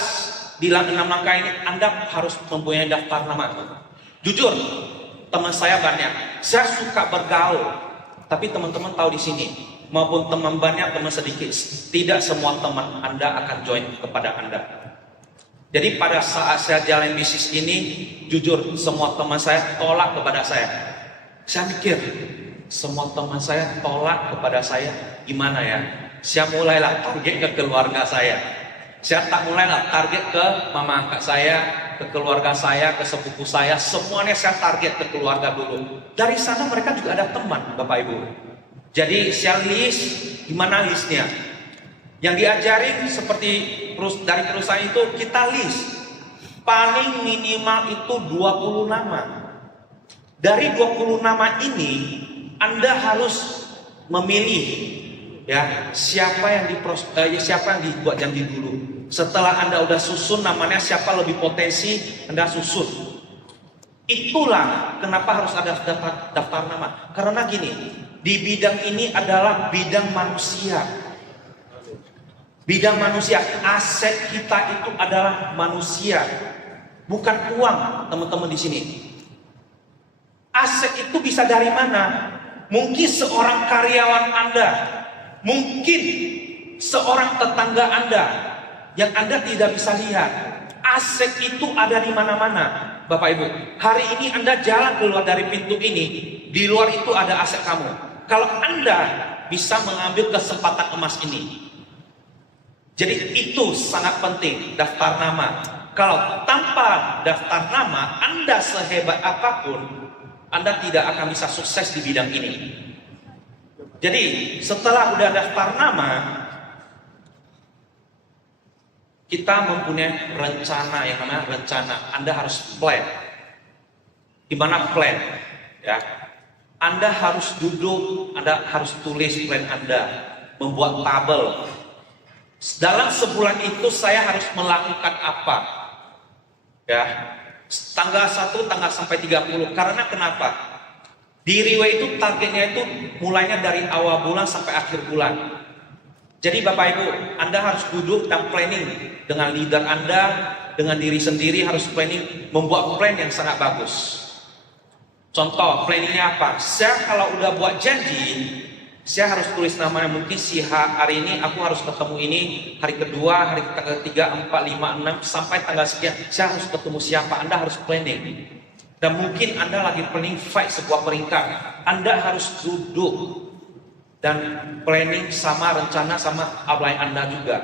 Di 6 langkah ini Anda harus mempunyai daftar nama. Jujur, teman saya banyak. Saya suka bergaul. Tapi teman-teman tahu di sini, maupun teman banyak, teman sedikit, tidak semua teman Anda akan join kepada Anda. Jadi pada saat saya jalan bisnis ini, jujur semua teman saya tolak kepada saya. Saya mikir, semua teman saya tolak kepada saya, gimana ya? Saya mulailah target ke keluarga saya. Saya tak mulailah target ke mama angkat saya, ke keluarga saya, ke sepupu saya. Semuanya saya target ke keluarga dulu. Dari sana mereka juga ada teman, Bapak Ibu. Jadi saya list, gimana listnya? Yang diajarin seperti dari perusahaan itu kita list. Paling minimal itu 20 nama. Dari 20 nama ini Anda harus memilih ya siapa yang dibuat janji dulu. Setelah Anda udah susun namanya siapa lebih potensi, Anda susun. Itulah kenapa harus ada daftar nama. Karena gini, di bidang ini adalah bidang manusia. Bidang manusia, aset kita itu adalah manusia, bukan uang, teman-teman di sini. Aset itu bisa dari mana? Mungkin seorang karyawan Anda, mungkin seorang tetangga Anda yang Anda tidak bisa lihat. Aset itu ada di mana-mana, Bapak Ibu. Hari ini Anda jalan keluar dari pintu ini, di luar itu ada aset kamu. Kalau Anda bisa mengambil kesempatan emas ini. Jadi itu sangat penting, daftar nama. Kalau tanpa daftar nama, Anda sehebat apapun, Anda tidak akan bisa sukses di bidang ini. Jadi setelah udah daftar nama, kita mempunyai rencana, yang namanya rencana. Anda harus plan. Gimana plan? Ya, Anda harus duduk, Anda harus tulis plan Anda, membuat tabel. Dalam sebulan itu saya harus melakukan apa? Ya, tanggal 1 tanggal sampai 30. Karena kenapa? Di Riway itu targetnya itu mulainya dari awal bulan sampai akhir bulan. Jadi Bapak Ibu, Anda harus duduk dan planning dengan leader Anda, dengan diri sendiri harus planning, membuat plan yang sangat bagus. Contoh, planningnya apa? Saya kalau udah buat janji, saya harus tulis namanya, mungkin hari ini aku harus ketemu ini, hari kedua, hari tanggal 3, 4, 5, 6, sampai tanggal sekian, saya harus ketemu siapa, Anda harus planning. Dan mungkin Anda lagi planning fight sebuah peringkat, Anda harus duduk dan planning sama rencana sama upline Anda juga.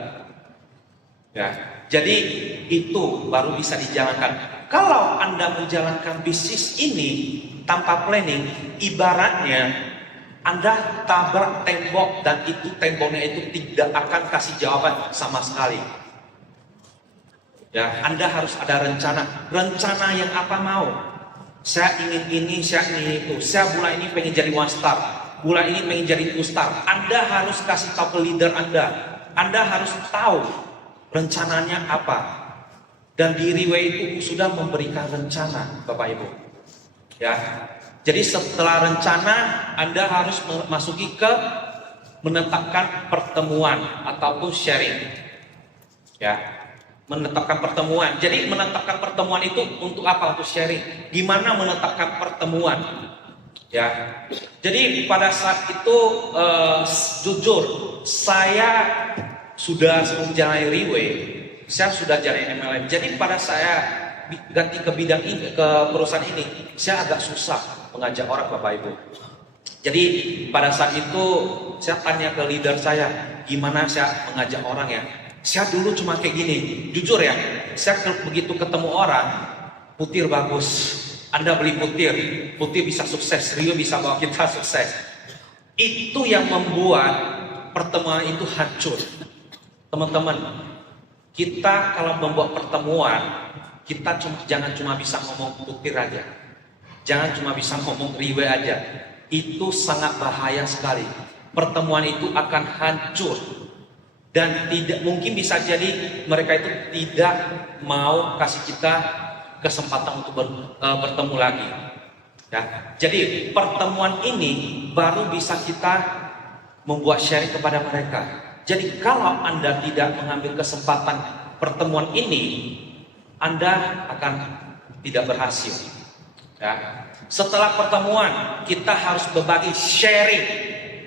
Ya, jadi itu baru bisa dijalankan. Kalau Anda menjalankan bisnis ini tanpa planning, ibaratnya Anda tabrak tembok dan itu temboknya itu tidak akan kasih jawaban sama sekali. Ya, Anda harus ada rencana. Rencana yang apa mau? Saya ingin ini, saya ingin itu. Saya bulan ini pengen jadi one star. Bulan ini pengen jadi two star. Anda harus kasih tahu ke leader Anda. Anda harus tahu rencananya apa. Dan di Riway itu sudah memberikan rencana, Bapak Ibu. Ya. Jadi setelah rencana, Anda harus memasuki ke menetapkan pertemuan ataupun sharing. Ya. Menetapkan pertemuan. Jadi menetapkan pertemuan itu untuk apa? Untuk sharing. Gimana menetapkan pertemuan? Ya. Jadi pada saat itu jujur saya sudah menjalani Riway, saya sudah jalani MLM. Jadi pada saya ganti ke bidang ini, ke perusahaan ini, saya agak susah mengajak orang, Bapak Ibu. Jadi pada saat itu saya tanya ke leader saya, gimana saya mengajak orang ya? Saya dulu cuma kayak gini, jujur ya, saya begitu ketemu orang, Putir bagus, Anda beli Putir, Putir bisa sukses, Rio bisa bawa kita sukses. Itu yang membuat pertemuan itu hancur. Teman-teman, kita kalau membuat pertemuan, kita jangan cuma bisa ngomong Putir aja, jangan cuma bisa ngomong Riway aja. Itu sangat bahaya sekali. Pertemuan itu akan hancur. Dan tidak mungkin bisa jadi mereka itu tidak mau kasih kita kesempatan untuk bertemu lagi. Ya, jadi pertemuan ini baru bisa kita membuat sharing kepada mereka. Jadi kalau Anda tidak mengambil kesempatan pertemuan ini, Anda akan tidak berhasil. Ya. Setelah pertemuan kita harus berbagi sharing.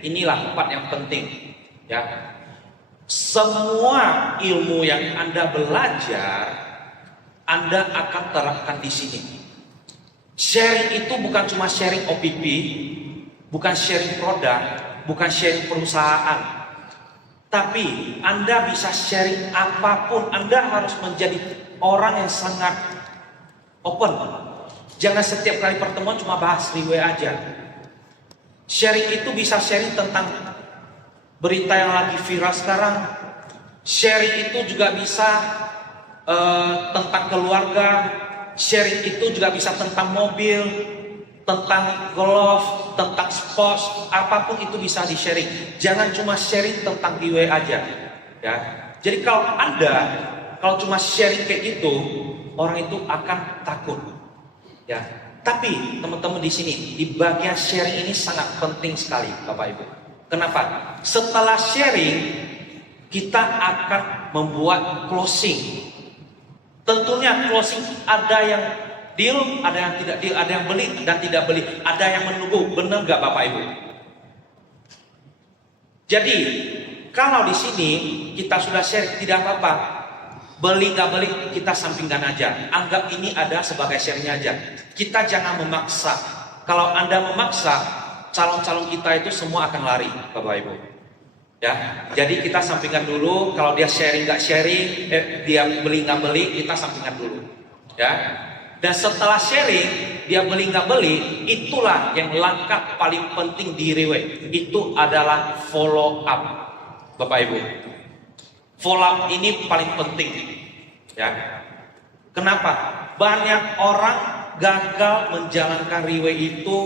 Inilah part yang penting. Ya. Semua ilmu yang Anda belajar, Anda akan terapkan di sini. Sharing itu bukan cuma sharing OPP, bukan sharing produk, bukan sharing perusahaan. Tapi Anda bisa sharing apapun. Anda harus menjadi orang yang sangat open. Jangan setiap kali pertemuan cuma bahas Riway aja. Sharing itu bisa sharing tentang berita yang lagi viral sekarang. Sharing itu juga bisa tentang keluarga. Sharing itu juga bisa tentang mobil, tentang golf, tentang sports, apapun itu bisa di-sharing. Jangan cuma sharing tentang Riway aja. Ya. Jadi kalau cuma sharing kayak gitu, orang itu akan takut. Ya. Tapi teman-teman di sini, di bagian sharing ini sangat penting sekali, Bapak Ibu. Kenapa? Setelah sharing, kita akan membuat closing. Tentunya closing ada yang deal, ada yang tidak deal, ada yang beli dan tidak beli, ada yang menunggu. Benar nggak Bapak Ibu? Jadi kalau di sini kita sudah share tidak apa-apa, beli nggak beli kita sampingkan aja. Anggap ini ada sebagai share-nya aja. Kita jangan memaksa. Kalau Anda memaksa, calon-calon kita itu semua akan lari, Bapak Ibu. Ya, jadi kita sampingkan dulu. Kalau dia sharing nggak sharing, dia beli nggak beli, kita sampingkan dulu. Ya. Dan setelah sharing, dia beli nggak beli, itulah yang langkah paling penting di Riway. Itu adalah follow up, Bapak Ibu. Follow up ini paling penting. Ya. Kenapa? Banyak orang gagal menjalankan Riway itu.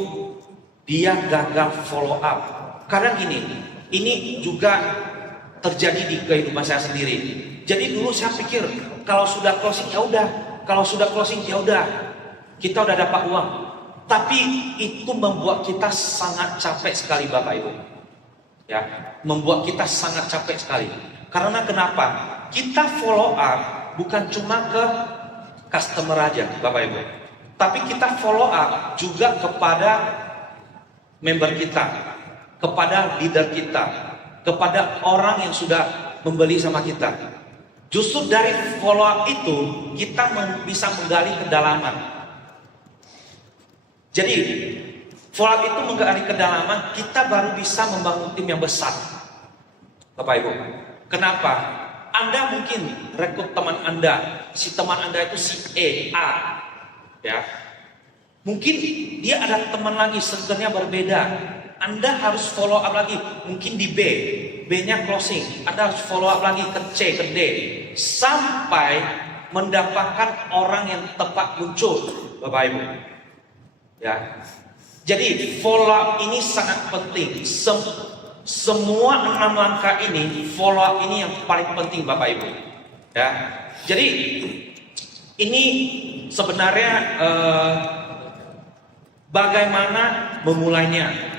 Dia gagal follow up. Karena gini, ini juga terjadi di kehidupan saya sendiri. Jadi dulu saya pikir kalau sudah closing ya udah, kalau sudah closing ya udah, kita udah dapat uang. Tapi itu membuat kita sangat capek sekali Bapak Ibu. Ya, membuat kita sangat capek sekali. Karena kenapa? Kita follow up bukan cuma ke customer aja Bapak Ibu. Tapi kita follow up juga kepada member kita, kepada leader kita, kepada orang yang sudah membeli sama kita. Justru dari follow up itu kita bisa menggali kedalaman. Jadi follow up itu menggali kedalaman, kita baru bisa membangun tim yang besar. Bapak Ibu, kenapa? Anda mungkin rekrut teman Anda, si teman Anda itu si A, ya. Mungkin dia ada teman lagi, sebenarnya berbeda. Anda harus follow up lagi, mungkin di B-nya closing. Anda harus follow up lagi ke C, ke D, sampai mendapatkan orang yang tepat muncul, Bapak Ibu. Ya, jadi follow up ini sangat penting. Semua 6 langkah ini, follow up ini yang paling penting Bapak Ibu. Ya, jadi ini sebenarnya bagaimana memulainya.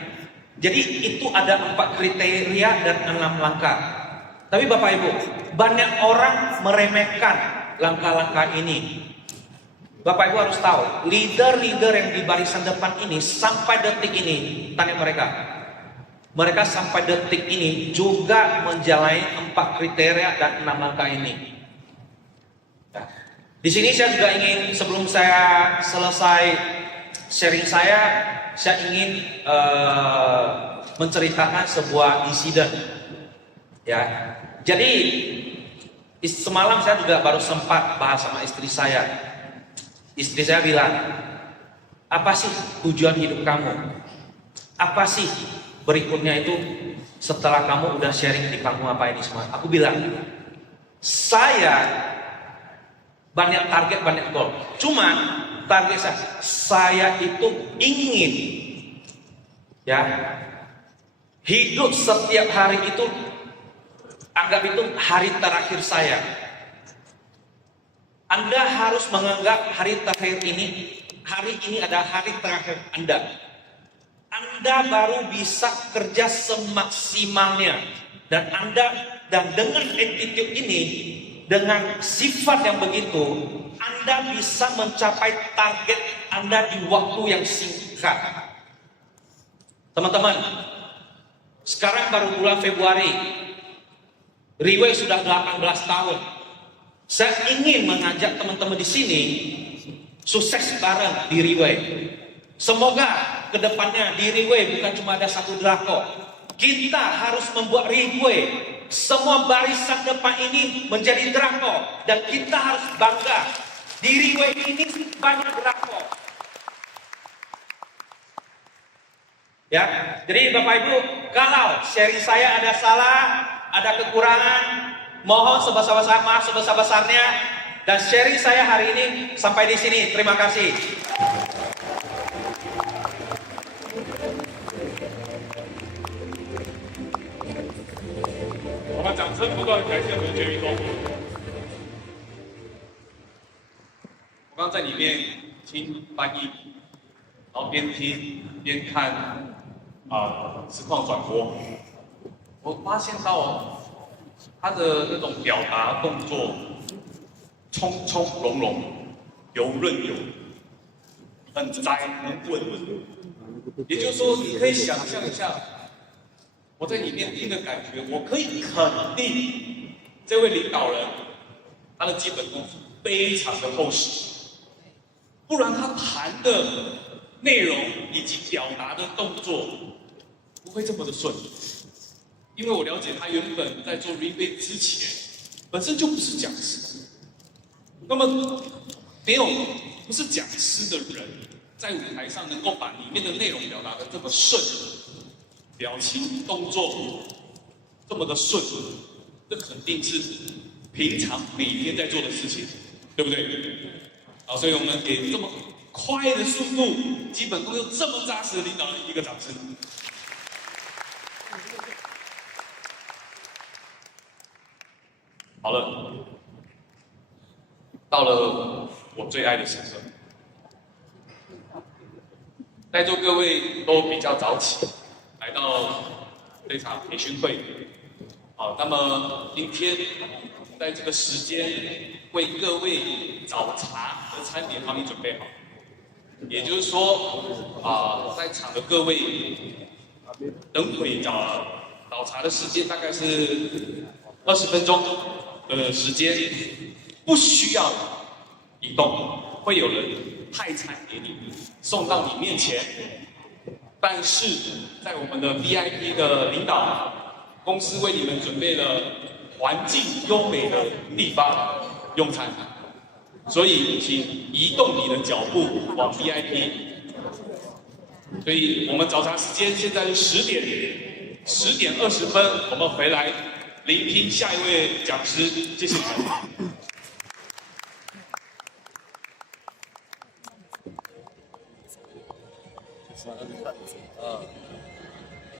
Jadi itu ada 4 kriteria dan 6 langkah. Tapi Bapak Ibu, banyak orang meremehkan langkah-langkah ini. Bapak Ibu harus tahu, leader-leader yang di barisan depan ini sampai detik ini, tanya mereka. Mereka sampai detik ini juga menjalani 4 kriteria dan 6 langkah ini. Ya. Di sini saya juga ingin, sebelum saya selesai sharing saya ingin menceritakan sebuah insiden. Ya, jadi semalam saya juga baru sempat bahas sama istri saya. Istri saya bilang, apa sih tujuan hidup kamu? Apa sih berikutnya itu setelah kamu udah sharing di panggung apa ini semua? Aku bilang, saya banyak target, banyak goal. Cuman target saya itu ingin, ya, hidup setiap hari itu anggap itu hari terakhir saya. Anda harus menganggap hari terakhir ini, hari ini adalah hari terakhir Anda. Anda baru bisa kerja semaksimalnya, dan dengan attitude ini, dengan sifat yang begitu, Anda bisa mencapai target Anda di waktu yang singkat. Teman-teman, sekarang baru bulan Februari, Riway sudah 18 tahun. Saya ingin mengajak teman-teman di sini sukses bareng di Riway. Semoga kedepannya di Riway bukan cuma ada satu Drako. Kita harus membuat Riway, semua barisan depan ini menjadi Drako, dan kita harus bangga di Riway ini banyak Drako. Ya, jadi Bapak Ibu, kalau sharing saya ada salah, ada kekurangan, mohon sebesar-besar maaf sebesar-besarnya. Dan sharing saya hari ini sampai di sini. Terima kasih. 我们掌声不断感谢我们的全民中。我刚在里面听翻译，然后边听边看实况转播，我发现到他的那种表达动作，从从容容，游刃有余，很宅很稳。也就是说，你可以想象一下。 我在里面听的感觉，我可以肯定，这位领导人他的基本功夫非常的厚实，不然他谈的内容以及表达的动作不会这么的顺。因为我了解他原本在做 Riway 之前，本身就不是讲师，那么不是讲师的人，在舞台上能够把里面的内容表达的这么顺。 表情动作这么的顺，这肯定是平常每天在做的事情，对不对？好，所以我们给这么快的速度，基本功又这么扎实的领导人一个掌声。好了，到了我最爱的时刻。在座各位都比较早起，来到这场培训会。好，那么今天在这个时间为各位早茶和餐点帮你准备好，也就是说，在场的各位等会早茶的时间大概是20分钟的时间，不需要移动，会有人派餐给你，送到你面前。但是在我们的 VIP 的领导，公司为你们准备了环境优美的地方用餐，所以请移动你的脚步往 VIP。所以我们早茶时间现在是10点20分，我们回来聆听下一位讲师，谢谢。